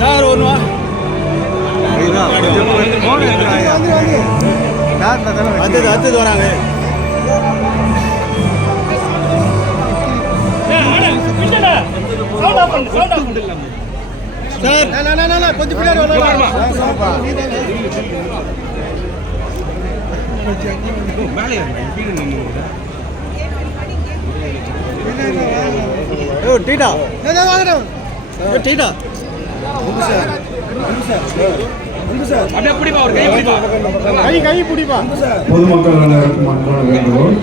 Sir ஒன்று அடுத்தது வராங்க. சார் கொஞ்சம் பின்னாடி டீட்டா டீட்டா பொதுமக்கள் அனைவருக்கும் அன்பான வேண்டுகோள்.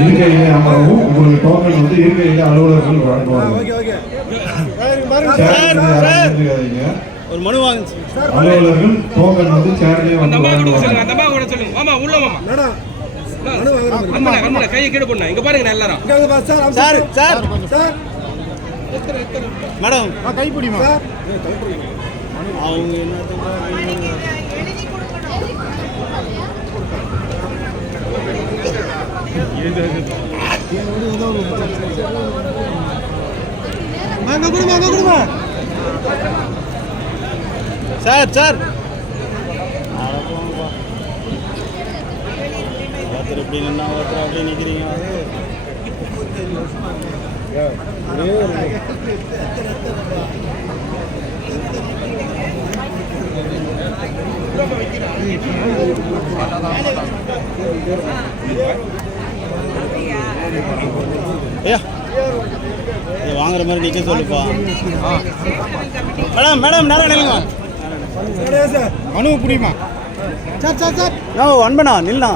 இருக்கையிலே அமரவும். உங்களுக்கு டோக்கன் வந்து இருக்கையிலே அலுவலர்கள் வழங்குவாங்க. ஒரு மனு வாங்க. அலுவலர்கள் டோக்கன் வந்து சேர்லயே வந்து கையை கீழே போடணும். இங்க பாருங்க எல்லாரும். சார் சார் மேடம் கை பிடிமா. அவங்க என்ன சார் சார் ஒருத்தர் இப்படி நின்னா ஒருத்தர் அப்படி நிற்கிறீங்க. வாங்குற மாதிரி நிக்க சொல்லுப்பா. மேடம் மேடம் நேரம் நில்லுங்க. மனு புரியுமா? சார் சார் சார் நான் அன்பனா நில்லா.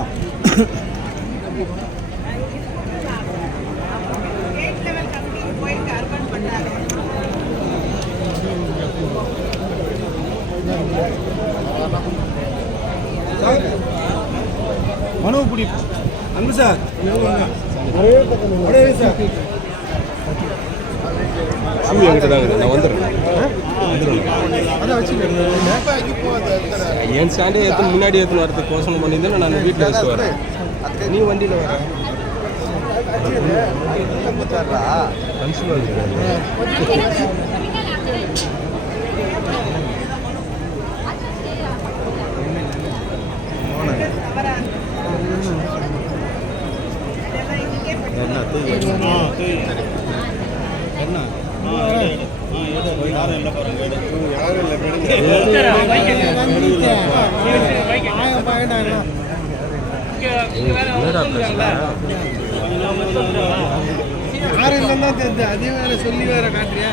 மனு புடி அன்பு சார் நான் வந்துடுறேன். என் ஸ்டாண்டே எடுத்து முன்னாடி எடுத்துன்னு வரதுக்கு யோசனை பண்ணியிருந்தேன். நான் வீட்டில் வச்சு வரேன். நீ வண்டியில் வர அதே வேற சொல்லி வேற காட்டுறியா?